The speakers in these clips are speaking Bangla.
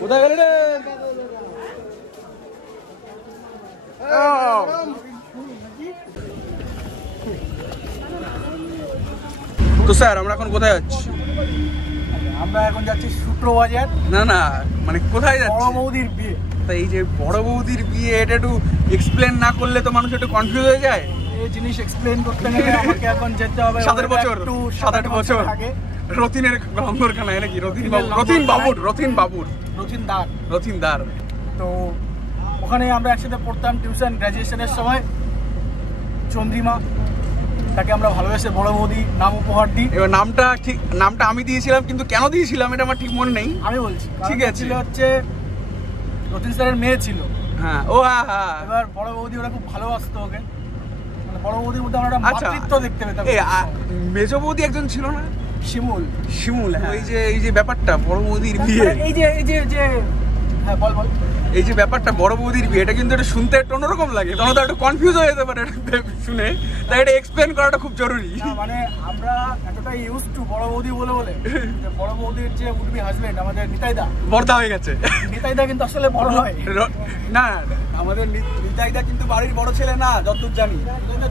কোথায় গেলি রে? তো স্যার আমরা এখন কোথায় যাচ্ছি? আমরা এখন যাচ্ছি সূত্র বাজার। না না মানে কোথায় যাচ্ছি? বড় বৌদির বিয়ে। তা এই যে বড় বৌদির বিয়ে, এটা একটু এক্সপ্লেন না করলে তো মানুষ একটু কনফিউজ হয়ে যায়। এই জিনিস এক্সপ্লেন করতে গেলে আমাকে এখন যেতে হবে 7 বছর 7-8 বছর আগে। রতিনের গঙ্গরখানায় নাকি? রতিন দার। তো ওখানে আমরা একসাথে পড়তাম টিউশন, গ্র্যাজুয়েশনের সময়। চন্দ্রিমা, তাকে আমরা ভালোবেসে বড় বৌদি নাম উপহার দিই। এবার নামটা আমি দিয়েছিলাম, কিন্তু কেন দিয়েছিলাম এটা আমার ঠিক মনে নেই। আমি বলছি ঠিক আছে, হচ্ছে রতিন স্যারের মেয়ে ছিল। হ্যাঁ ও হ্যাঁ। এবার বড় বৌদি ওরা খুব ভালোবাসতো ওকে, মানে বড় বৌদির মধ্যে আমরা একটা মাতৃত্ব দেখতে পেতাম। মেজো বৌদি একজন ছিল না, শিমুল। হ্যাঁ, এই যে ব্যাপারটা বড় বৌদির বিয়ে, এই যে হ্যাঁ বল এই যে ব্যাপারটা বড় বৌদির বিয়ে, এটা কিন্তু এটা শুনতে একটু অন্যরকম লাগে, তখন তো একটু কনফিউজ হয়ে যেতে পারে শুনে, তাই এটা এক্সপ্লেন করাটা খুব জরুরি। মানে আমরা এতটাই ইউজ টু বড় বৌদি বলে যে বড় বৌদির যে উডবি হাজবেন্ড আমাদের নিতাইদা, বড়দা হয়ে গেছে। নিতাইদা কিন্তু আসলে বড় নয়। না আমাদের নিতাইদা কিন্তু বাড়ির বড় ছেলে না, যতদূর জানি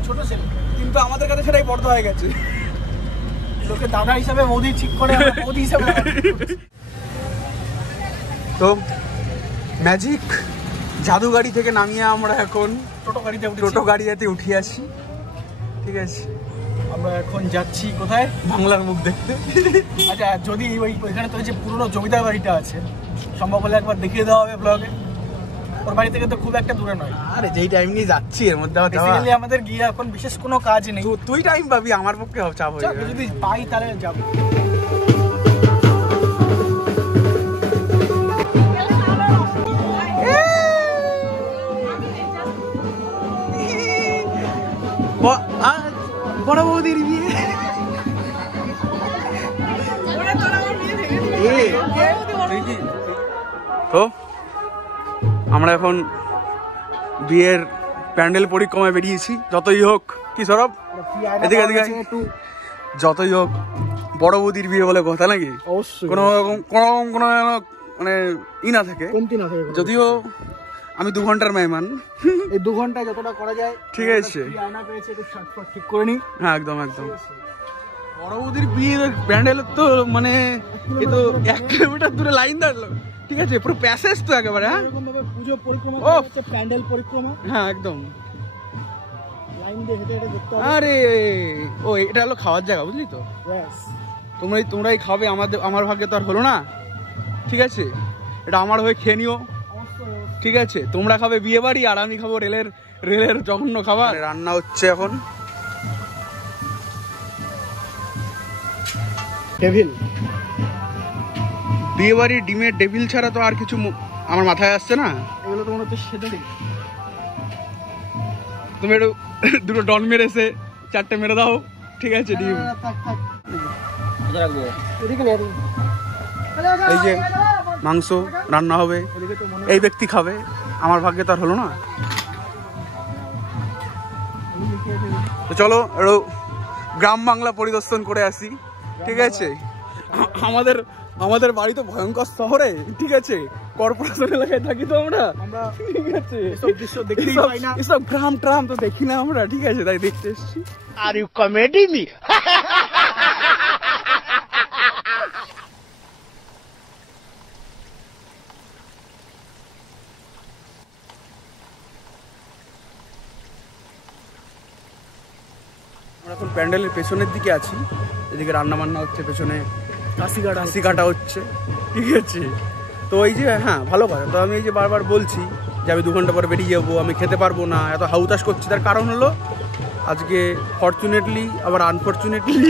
ছোট ছেলে, কিন্তু আমাদের কাছে সেটাই বড়দা হয়ে গেছে। লোকে দাদা হিসাবে বৌদি ঠিক করে, বৌদি হিসাবে। তো ম্যাজিক জাদুগাড়ি থেকে নামিয়ে আমরা এখন টোটো গাড়িতে উঠে আসি। ঠিক আছে, আমরা এখন যাচ্ছি কোথায়? বাংলার মুখ দেখতে। আচ্ছা, যদি ওইখানে তো যে পুরনো জমিদার বাড়িটা আছে, সম্ভব হলে একবার দেখিয়ে দেওয়া হবে ব্লগে। ওর বাড়ি থেকে তো খুব একটা দূরে নয়। আরে যেই টাইম নিয়ে যাচ্ছি এর মধ্যে আমাদের গিয়ে এখন বিশেষ কোনো কাজ নেই। তুই টাইম পাবি, আমার পক্ষে চাপ হয়ে যাবে। যদি পাই তাহলে যাবো। বড় বৌদির বিয়ে। তো আমরা এখন বিয়ের প্যান্ডেল পরিক্রমায় বেরিয়েছি। যতই হোক, কি সরব এদিকে যতই হোক বড় বৌদির বিয়ে বলে কথা নাকি, অবশ্যই কোনো মানে না থাকে, যদিও আমি 2 ঘন্টার মেহমান। এই 2 ঘন্টায় যতটা করা যায় ঠিক আছে, ঠিক করে নি। হ্যাঁ একদম বড় বৌদির বিয়ের প্যান্ডেল তো মানে এ তো 1 কিলোমিটার দূরে লাইন দাঁড়ালো। ঠিক আছে, পুরো প্যাসেজ তো একেবারে। হ্যাঁ পুজো পরিক্রমা, প্যান্ডেল পরিক্রমা, হ্যাঁ একদম লাইন দিয়ে হেঁটে দেখতে হবে। আরে ও এটা হলো খাওয়ার জায়গা, বুঝলি তো? তোমরাই খাবে, আমার ভাগ্যে তো আর হলো না। ঠিক আছে, এটা আমার হয়ে খেয়ে নিও। ঠিক আছে, তোমরা খাবে বিয়ে বাড়ি আর আমি খাবো রেলের জঘন্য খাবার। রান্না হচ্ছে এখন। ডেভিল বিয়ে বাড়ির ডিমের ডেভিল ছাড়া তো আর কিছু আমার মাথায় আসছে না। এগুলো তো মনে হচ্ছে সেটাই। তুমি একটু দুটো ডন মেরেছে 4টে মেরে দাও। ঠিক আছে, ডিম এই যে মাংস রান্না হবে, এই ব্যক্তি খাবে, আমার ভাগ্যে তো আর হলো না। তো চলো একটু গ্রাম বাংলা পরিদর্শন করে আসি। ঠিক আছে, আমাদের বাড়ি তো ভয়ঙ্কর শহরে। ঠিক আছে, কর্পোরেশন এলাকায় থাকি তো আমরা। ঠিক আছে, এসব গ্রাম ট্রাম তো দেখি না আমরা। ঠিক আছে, তাই দেখতে এসছি। Are you comedy me? আমরা এখন প্যান্ডেলের পেছনের দিকে আছি। এদিকে রান্না বান্না হচ্ছে, পেছনে কাশি কাটা হচ্ছে। ঠিক আছে, তো এই যে হ্যাঁ ভালো কথা। তো আমি এই যে বারবার বলছি যে আমি 2 ঘন্টা পরে বেরিয়ে যাবো, আমি খেতে পারবো না, এত হাউতাস করছি। তার কারণ হলো আজকে ফরচুনেটলি আবার আনফরচুনেটলি,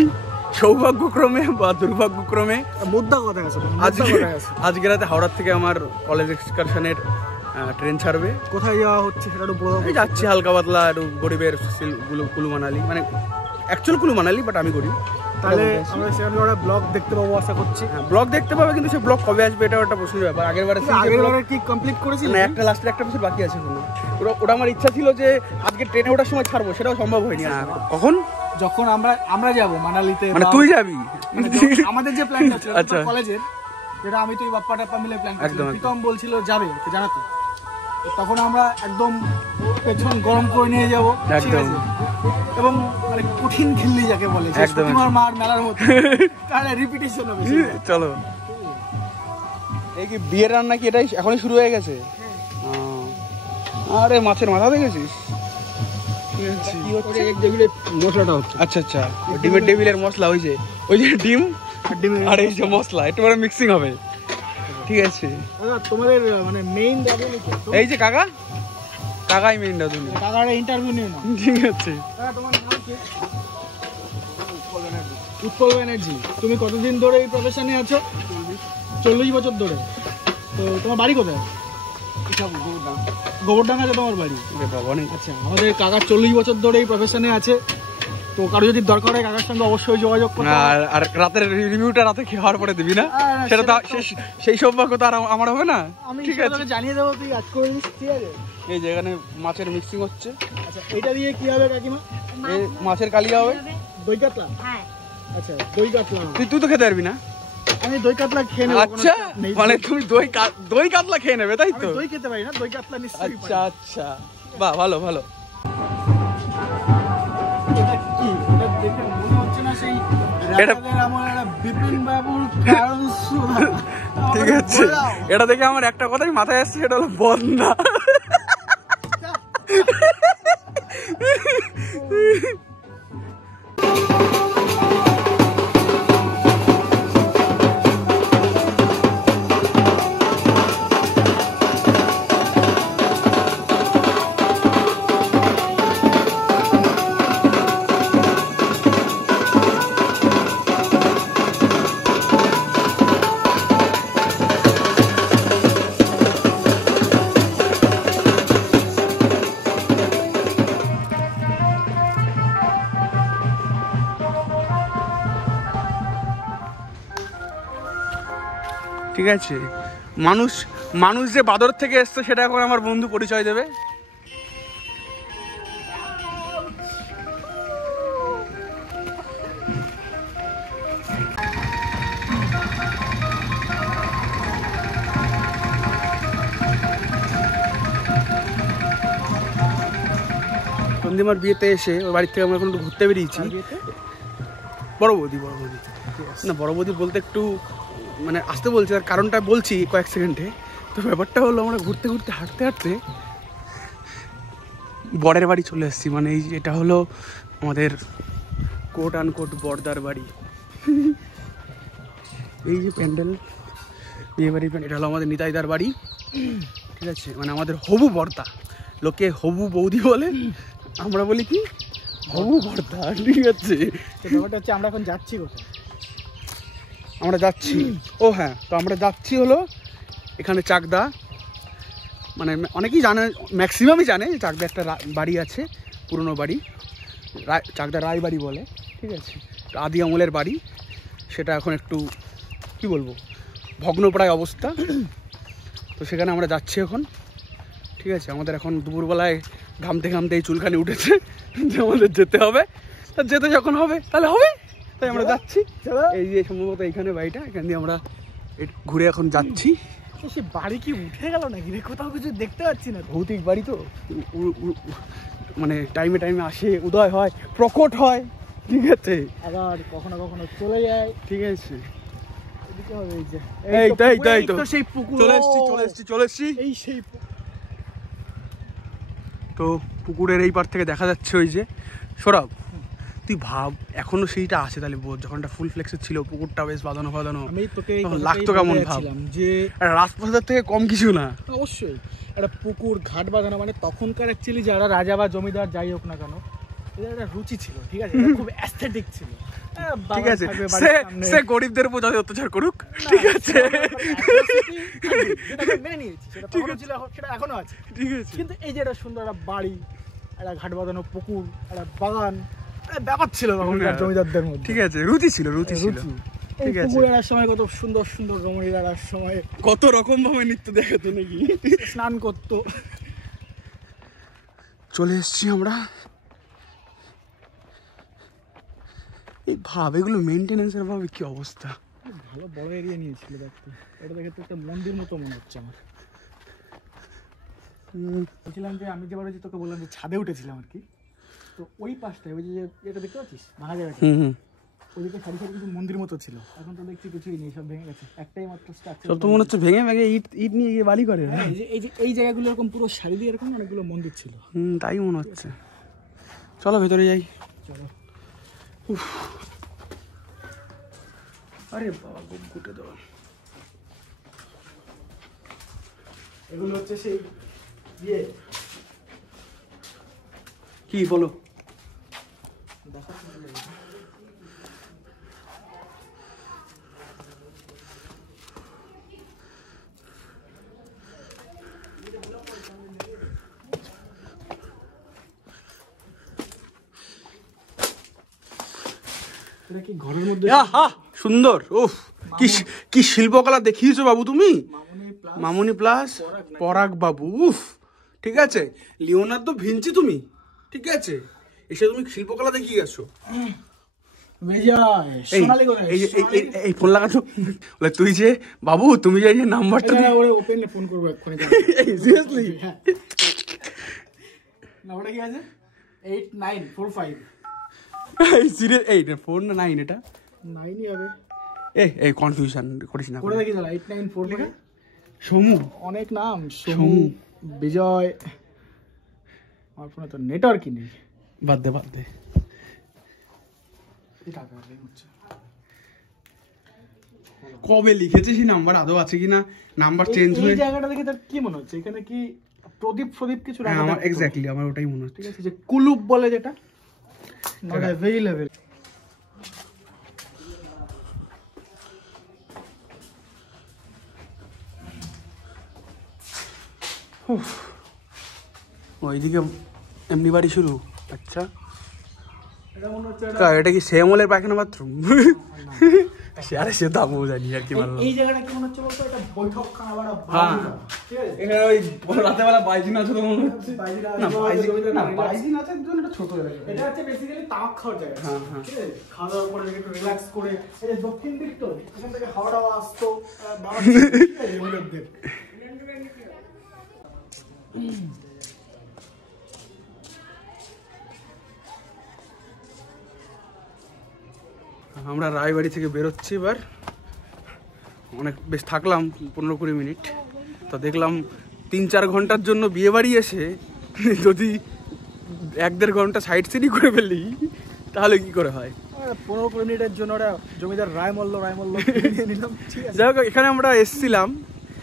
সৌভাগ্যক্রমে বা দুর্ভাগ্যক্রমে, আজকে রাতে হাওড়ার থেকে আমার কলেজ এক্সকারশনের ট্রেন ছাড়বে। কোথায় যাওয়া হচ্ছে সেটা একটু বড় যাচ্ছি হালকা পাতলা একটু গরিবের কুলু মানালি, মানে অ্যাকচুয়াল কুলু মানালি, বাট আমি গরিব। তাহলে আমরা সেখানে ব্লগ দেখতে পাবো আশা করছি। হ্যাঁ ব্লগ দেখতে পাবে, কিন্তু সেই ব্লগ কবে আসবে এটা একটা প্রশ্নের ব্যাপার। আগেরবারে কি কমপ্লিট করেছি না, একটা লাস্টের একটা এপিসোড বাকি আছে। ওটা আমার ইচ্ছা ছিল যে আজকে ট্রেনে ওঠার সময় ছাড়বো, সেটাও সম্ভব হয়নি। কখন যখন আমরা যাব মানালিতে, মানে তুই যাবি? আমাদের যে প্ল্যানটা ছিল আচ্ছা কলেজের, যেটা আমি তুই বাপ্পা টাপ্পা মিলে প্ল্যান একদম, করছিলাম, একদম। প্রীতম বলছিল যাবে তো জানাতে, তখন আমরা একদম পেছন গরম করে নিয়ে যাব, ঠিক একদম। আছে, এবং মানে কঠিন খেললি যাকে বলে, যে একদম, সতীমার মার মেলার মতো, তাহলে রিপিটেশন হবে সেটা। চলো। এই কি বিয়ের রান্না কি এটাই এখনই শুরু হয়ে গেছে? আরে মাছের মাথা দেখেছিস? কি হচ্ছে এক টেবিলে মশলাটা হচ্ছে। আচ্ছা আচ্ছা, ডিমের টেবিলের মশলা, ওই যে ডিম আর এই যে মশলা একটু বড় মিক্সিং হবে, ঠিক আছে। তোমাদের মানে মেইন এই যে কাকাই মেইন রাঁধুনি, কাকার ইন্টারভিউ নিও না, ঠিক আছে। তোমার নাম কি? উৎপল ব্যানার্জি। তুমি কতদিন ধরে এই প্রফেশনে আছো? 40 বছর ধরে। তো তোমার বাড়ি কোথায়? গোবরডাঙ্গাতে তোমার বাড়ি? আচ্ছা, আমাদের কাকা 40 বছর ধরে এই প্রফেশনে আছে। তো কারো যদি দরকার হয় কাকার সঙ্গে অবশ্যই যোগাযোগ করতে। আর রাতের রিভিউটা রাতে খাওয়ার পরে দিবি না? সেটা তো সেই সৌভাগ্য তো আর আমার হবে না, ঠিক আছে। জানিয়ে দেবো, তুই আজ করে দিস, ঠিক আছে। এই যে এখানে মাছের মিক্সিং হচ্ছে। আচ্ছা, এটা দিয়ে কি হবে কাকিমা? এই মাছের কালিয়া হবে। দই কাতলা? হ্যাঁ। আচ্ছা, দই কাতলা তুই তো খেতে পারবি না? আমি দই কাতলা খেয়ে নেব। আচ্ছা, মানে তুমি দই কাতলা খেয়ে নেবে, তাই তো? দই খেতে পারি না, দই কাতলা নিশ্চয়ই। আচ্ছা আচ্ছা, বাহ, ভালো ভালো। এটা কি? এটা দেখে মনে হচ্ছে না সেই রাজাদের আমার একটা বিপিন বাবুর কারণ সুরা? ঠিক আছে, এটা দেখে আমার একটা কথাই মাথায় আসছে, সেটা হলো বদনা। ঠিক আছে, মানুষ যে বাদর থেকে এসছে সেটা এখন আমার বন্ধু পরিচয় দেবে। সন্দীমার বিয়েতে এসে ওর বাড়ির থেকে আমরা এখন একটু ঘুরতে বেরিয়েছি। বড় বৌদি না, বড় বৌদি বলতে একটু মানে আসতে বলছে, তার কারণটা বলছি কয়েক সেকেন্ডে। তো ব্যাপারটা হলো, আমরা ঘুরতে ঘুরতে হাঁটতে বরের বাড়ি চলে এসেছি। মানে এটা হলো আমাদের কোট আনকোট বর্দার বাড়ি। এই যে প্যান্ডেল, বিয়ে বাড়ির প্যান্ডেল, এটা হলো আমাদের নিতাইদার বাড়ি, ঠিক আছে। মানে আমাদের হবু বর্দা, লোকে হবু বৌদি বলে, আমরা বলি কি হবু বর্দা, ঠিক আছে। ব্যাপারটা হচ্ছে আমরা এখন যাচ্ছি কোথায়? আমরা যাচ্ছি, ও হ্যাঁ, তো আমরা যাচ্ছি হলো এখানে চাকদা। মানে অনেকেই জানে, ম্যাক্সিমামই জানে চাকদা একটা বাড়ি আছে, পুরনো বাড়ি, চাকদা রায়বাড়ি বলে, ঠিক আছে। আদি আমলের বাড়ি, সেটা এখন একটু কি বলবো, ভগ্নপ্রায় অবস্থা। তো সেখানে আমরা যাচ্ছি এখন, ঠিক আছে। আমাদের এখন দুপুরবেলায় ঘামতে এই চুলখানি উঠেছে যে আমাদের যেতে হবে। তা যেতে যখন হবে তাহলে হবে, তাই আমরা যাচ্ছি। এই যে সম্ভবত এইখানে বাড়িটা, এখান দিয়ে আমরা ঘুরে এখন যাচ্ছি। সে বাড়ি কি উঠে গেল নাকি? কোথাও কিছু দেখতে পাচ্ছি না। ভৌতিক বাড়ি তো, মানে টাইমে আসে, উদয় হয়, প্রকট হয়, ঠিক আছে, আবার কখনো কখনো চলে যায়, ঠিক আছে। তাই তো সেই পুকুর, চলে এসছি। এই সেই তো পুকুরের এই পার থেকে দেখা যাচ্ছে ওই যে সৌরভ, তুই ভাব এখনো সেইটা আছে, তাহলে যখনটা ফুল ফ্লেক্সের ছিল, পুকুরটা বেশ বাঁধানো, আমি তোকে লাগতো কেমন ভাব, যে রাজপ্রাসাদের থেকে কম কিছু না। অবশ্যই একটা পুকুর ঘাট বাঁধানো, মানে তখনকার অ্যাকচুয়ালি যারা রাজা বা জমিদার যাই হোক না কেন, এদের একটা রুচি ছিল, ঠিক আছে, খুব অ্যাস্থেটিক ছিল, ঠিক আছে। সে গরিবদের উপর যত অত্যাচার করুক, ঠিক আছে, মেনে নিয়েছি, সেটা এখনো আছে, ঠিক আছে। কিন্তু এই যে একটা সুন্দর একটা বাড়ি, একটা ঘাট বাঁধানো পুকুর, একটা বাগান, ব্যাপার ছিল তখনকার জমিদারদের মধ্যে, ঠিক আছে, রুচি ছিল। ঠিক আছে, পুকুরের সময় কত সুন্দর সুন্দর রমণীরার সময় কত রকম ভাবে নৃত্য দেখাতো নাকি, স্নান করতো। চলে এসছি আমরা এই ভাব এগুলো মেনটেনেন্সের ভাবে কি অবস্থা। ভালো বড় এরিয়া নিয়েছিল দেখতে, এটা দেখে তো একটা মন্দির মতো মনে হচ্ছে আমার। বলছিলাম যে আমি যেবার তোকে বললাম যে ছাদে উঠেছিলাম আর কি, তো ওই পাশটায় ওই যে এটা দেখতে পাচ্ছিস ভাঙা জায়গাটা, ওইদিকে সারি সারি কিছু মন্দির মতো ছিল, এখন তো দেখছি কিছুই নেই, সব ভেঙে গেছে। একটাই মাত্র স্ট্রাকচার, সব তো মনে হচ্ছে ভেঙে ভেঙে ইট নিয়ে গিয়ে বালি করে। এই জায়গাগুলো এরকম পুরো সারি দিয়ে এরকম অনেকগুলো মন্দির ছিল। তাই মনে হচ্ছে। চলো ভেতরে যাই। চলো। আরে বাবা খুব গুটে দেওয়া। এগুলো হচ্ছে সেই ইয়ে কি বলো? কি ঘরের মধ্যে সুন্দর। ওহ কি শিল্পকলা দেখিয়েছো বাবু তুমি। মামুনি প্লাস পরাগ বাবু। উফ ঠিক আছে, লিওনার্দো ভিঞ্চি তুমি, ঠিক আছে, এসে তুমি শিল্পকলা দেখিয়ে গেছো। এই ফোন লাগাতো তুই যে বাবু, তুমি যে নাম্বারটা ফোন করবো এক্ষুনি। সিরিয়াসলি নাম্বারটা কি আছে? 8945। সিরিয়াস 849 এটা 9ই হবে। এই কনফিউশন করিস না। করে দেখি 8945। সমু, অনেক নাম, সমু, বিজয়। আমার ফোনে তো নেটওয়ার্কই নেই। বাদ দে। কবে লিখেছিস এই নাম্বার আদৌ আছে কিনা, নাম্বার চেঞ্জ হয়ে। এই জায়গাটা দেখে তার কি মনে হচ্ছে? এখানে কি প্রদীপ কিছু রাখা? আমার এক্স্যাক্টলি আমার ওটাই মনে হচ্ছে। ঠিক আছে, যে কুলুপ বলে যেটা, নট অ্যাভেইলেবল। ওইদিকে এমনি বাড়ি শুরু। আচ্ছা এটা কি শ্যামলের পায়খানা বাথরুম? আরে সে দাম জানি আর কি বললাম। এই জায়গাটা কি মনে হচ্ছে বলতো? এটা বৈঠকখানা বা হ্যাঁ, এখানে ওই রাতে বেলা বাইজিন আছে তো মনে হচ্ছে। বাইজিন আছে জন্য এটা ছোট জায়গা। এটা হচ্ছে বেসিক্যালি তামাক খাওয়ার জায়গা। হ্যাঁ, ঠিক আছে, খাওয়া দাওয়ার পরে একটু রিল্যাক্স করে, এই যে দক্ষিণ দিক তো, এখান থেকে হাওয়া টাওয়া আসতো, আমরা রায়বাড়ি থেকে বেরোচ্ছি এবার। অনেক বেশ থাকলাম 15-20 মিনিট, তো দেখলাম 3-4 ঘন্টার জন্য বিয়ে বাড়ি এসে যদি 1-1.5 ঘন্টা সাইড সিডি করে ফেলি তাহলে কি করে হয়। 15 মিনিটের জন্য ওরা জমিদার রায় মল্ল নিলাম। যাই হোক, এখানে আমরা এসছিলাম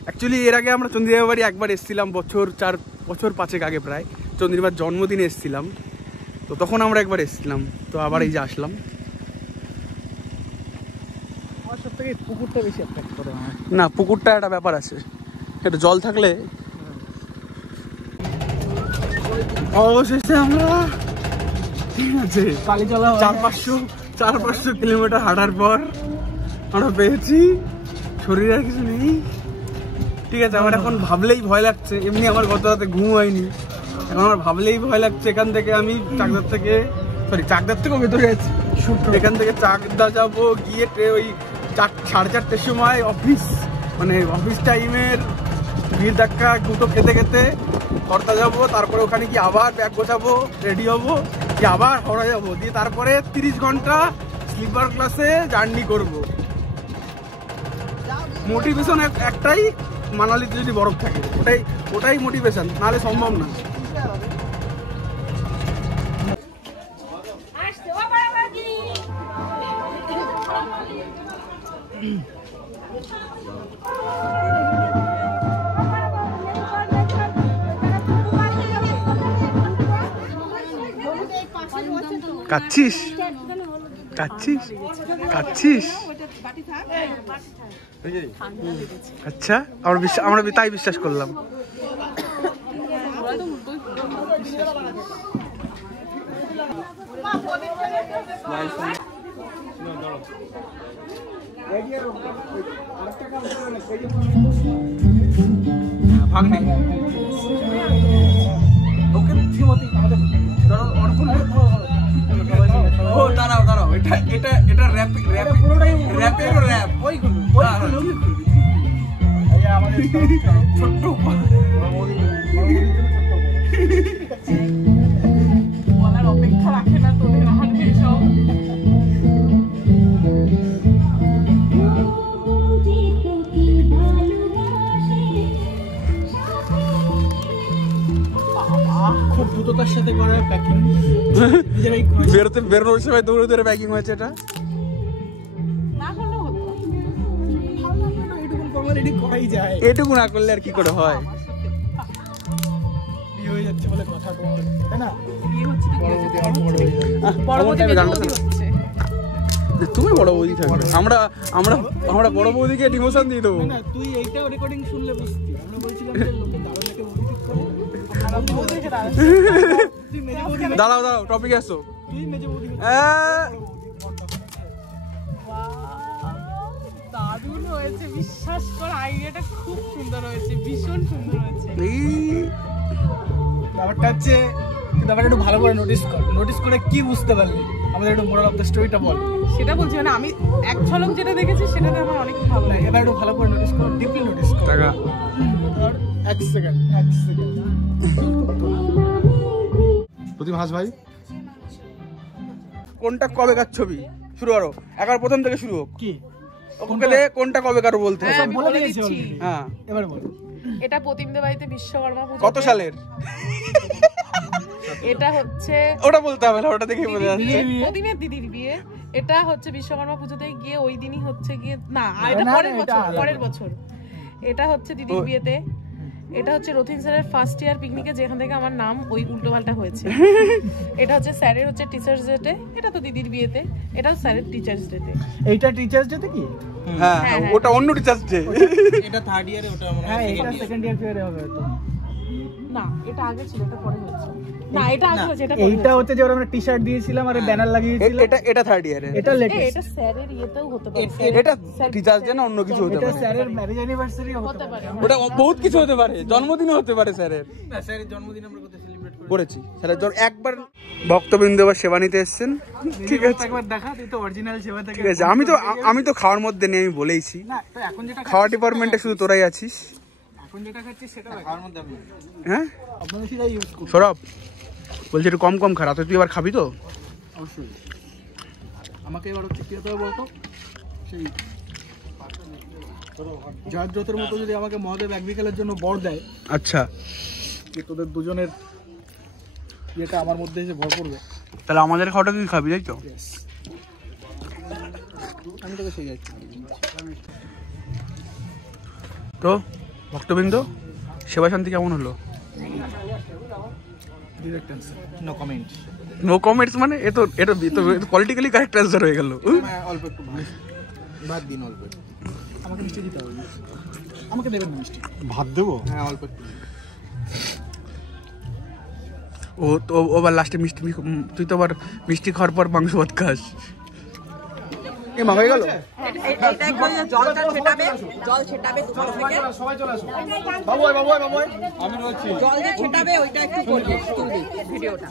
অ্যাকচুয়ালি, এর আগে আমরা চন্দ্রিমা বাড়ি একবার এসছিলাম 4 5 আগে, প্রায় চন্দ্রিমার জন্মদিনে এসছিলাম, তো তখন আমরা একবার এসছিলাম, তো আবার এই যে আসলাম। আমার সব থেকে পুকুরটা বেশি অ্যাট্রাক্ট করে আমার। না, পুকুরটা একটা ব্যাপার আছে, এটা জল থাকলে। অবশেষে আমরা ঠিক আছে কালীতলা 400 কিলোমিটার হাঁটার পর আমরা পেয়েছি। শরীরে আর কিছু নেই, ঠিক আছে। আমার এখন ভাবলেই ভয় লাগছে, এমনি আমার গত রাতে ঘুম হয়নি, এখন আমার ভাবলেই ভয় লাগছে। এখান থেকে আমি চাকদার থেকেও ভেতরে আছি, এখান থেকে চাকদা যাবো, গিয়ে ওই 4:30টার সময় অফিস টাইমের ভিড় ধাক্কা দুটো খেতে কর্তা যাবো, তারপরে ওখানে কি আবার ব্যাগ গোছাবো, রেডি হবো, কি আবার হাওড়া যাবো, দিয়ে তারপরে 30 ঘন্টা স্লিপার ক্লাসে জার্নি করবো। মোটিভেশন একটাই, মানালিতে যদি বরফ থাকে, ওটাই মোটিভেশন, নাহলে সম্ভব না। কাচ্ছিস? আচ্ছা, আমরা তাই বিশ্বাস করলাম। ভাগ্নে ওকে, দাঁড়াও, এটা এটা এটা র‍্যাপ র‍্যাপ পুরোটাই র‍্যাপেরও র‍্যাপ ওইগুলো আমাদের ছোট্ট বলার অপেক্ষা রাখে না তোদের আর এসব। খুব দ্রুততার সাথে করা প্যাকিং নিজেরাই বেরোনোর সময় দৌড়ে দৌড়ে প্যাকিং হয়েছে এটা। না করলেও হতো। এইটুকু ফর্মালিটি করাই যায়, এটুকু না করলে আর কি করে হয়? বিয়ে হয়ে যাচ্ছে বলে কথা তোমার, তাই না? বিয়ে হচ্ছে তো কি হয়েছে? বড় আমার হচ্ছে টাইমে গানটা মেজো হচ্ছে। তুমি বড় বৌদি থাকবে, আমরা আমরা আমরা বড় বৌদিকে ডিমোশন দিয়ে দেবো। না তুই এইটাও রেকর্ডিং শুনলে বুঝতি, আমরা বলছিলাম যে লোকে দাঁড়ানোকে বৌদি ঠিক করে, আর আমি বৌদিকে দাঁড়াচ্ছি। তুই মেজে বৌদি, দাঁড়াও দাঁড়াও, টপিকে আসো। তুই মেজে বৌদি, দারুণ হয়েছে, বিশ্বাস কর আইডিয়াটা খুব সুন্দর হয়েছে, ভীষণ সুন্দর হয়েছে। ব্যাপারটা হচ্ছে ব্যাপারটা একটু ভালো করে নোটিস করে কি বুঝতে পারলি, আমাদের একটু মোরাল অফ দ্য স্টোরিটা বল। সেটা বলছি, মানে আমি এক ঝলক যেটা দেখেছি সেটাতে আমার অনেক ভালো লাগে। এবার একটু ভালো করে নোটিস কর, ডিপলি নোটিস কর। টাকা আর এক সেকেন্ড প্রতিম হাস ভাই, কোনটা কবেকার ছবি? শুরু করো, একবার প্রথম থেকে শুরু হোক। কি ওকে দে কোনটা কবেকার বলতে হবে। হ্যাঁ, আমি বলে বলে দিয়েছি দিচ্ছি। already। হ্যাঁ, এবার বল। এটা প্রতিমদের বাড়িতে বিশ্বকর্মা পুজো। কত সালের? এটা হচ্ছে ওটা বলতে হবে না, ওটা দেখেই বোঝা যাচ্ছে। বিয়ে? প্রতিমের দিদির বিয়ে। এটা হচ্ছে বিশ্বকর্মা পুজোতে গিয়ে ওই দিনই হচ্ছে গিয়ে না, আর এটা না, পরের এটা বছর, আলাদা। পরের বছর। এটা হচ্ছে দিদির বিয়েতে। এটা হচ্ছে রথিন স্যারের ফার্স্ট ইয়ার পিকনিকে, যেখান থেকে আমার নাম ওই উল্টো পাল্টা হয়েছে। এটা হচ্ছে স্যারের হচ্ছে টিচার্স ডেতে। এটা তো দিদির বিয়েতে। এটা স্যারের টিচার্স ডেতে। এইটা টিচার্স ডেতে কি? হ্যাঁ, হ্যাঁ, হ্যাঁ। ওটা অন্য টিচার্স ডে। এটা থার্ড ইয়ারে, ওটা মনে হ্যাঁ, হয় এটা সেকেন্ড ইয়ার ফেয়ারে হবে তো। না, এটা আগে ছিল, এটা পরে হয়েছে। না, এটা আগে হয়েছে, এটা পরে এইটা হয়েছে। হচ্ছে যে আমরা টি-শার্ট দিয়েছিলাম আর ব্যানার লাগিয়েছিলাম, এটা এটা থার্ড ইয়ারে। এটা এই, লেটেস্ট। এটা স্যারের ইয়েতেও হতে পারে। এটা টিচার্স ডে না অন্য কিছু হতে এটা পারে। স্যারের ম্যারেজ অ্যানিভার্সারি হতে হতে পারে। পারে। ওটা বহুত কিছু হতে পারে, জন্মদিনও হতে পারে স্যারের। না, স্যারের জন্মদিন আমরা কোথায় সেলিব্রেট করি? করেছি স্যারের একবার ভক্তবৃন্দ এবার সেবা নিতে এসছেন। ঠিক আছে, একবার দেখা, তুই তো অরিজিনাল সেবা থেকে। ঠিক আছে। আমি তো খাওয়ার মধ্যে নেই, আমি বলেইছি। না, তো এখন যেটা খাওয়া ডিপার্টমেন্টে শুধু তোরাই আছিস। এখন যেটা খাচ্ছিস সেটা খাওয়ার মধ্যে আমি হ্যাঁ আপনাদের সেটাই ইউজ করুন। সৌরভ বলছি একটু কম কম খারাপ, তুই এবার খাবি তো? অবশ্যই। আমাকে এবার হচ্ছে কি হতে হবে বলতো, সেই জয়দ্রথের মতো যদি আমাকে মহাদেব এক বিকেলের জন্য বর দেয়, আচ্ছা, যে তোদের দুজনের ইয়েটা আমার মধ্যে এসে ভর করবে, তাহলে আমাদের খাওয়াটা কি খাবি, তাই তো? আমি তোকে সেই যাচ্ছি। তো ভক্তবৃন্দ সেবা শান্তি কেমন হলো? Direct answer, no comment. No comments মানে এটা পলিটিক্যালি কারেক্ট অ্যান্সার হয়ে গেল। অল্প একটু ভাত দিন, অল্প একটু। আমাকে মিষ্টি দিতে হবে, আমাকে দেবেন না মিষ্টি। ভাত দেবো? হ্যাঁ, অল্প একটু। ও আবার লাস্টে মিষ্টি, তুই তো আবার মিষ্টি খাওয়ার পর মাংস ভাত খাস। এ মা হয়ে গেল। জল ছেটাবে দুপুর থেকে সবাই চলে আসো। বাবু আয়, বাবু আয়, বাবু আয়। আমি রয়েছি। জল যে ছেটাবে ওইটা একটু করবি, তুলবি ভিডিওটা।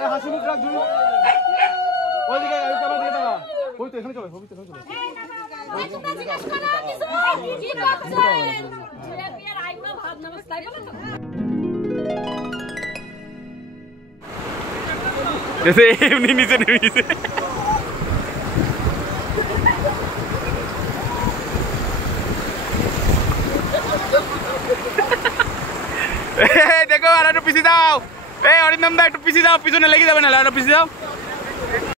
এ হাসি মুখ রাখ ধুই। ওইদিকে এই ক্যামেরা দিকে তাকা। ওই তো এখানে চলে, ওই তো এখানে চলে। এমনি নিচে নেমেছে। দেখো আর একটু পিছিয়ে দাও, এই অরিন্দম দা একটু পিছিয়ে দাও, পিছনে লেগে যাবে না, আর একটু পিছিয়ে দাও।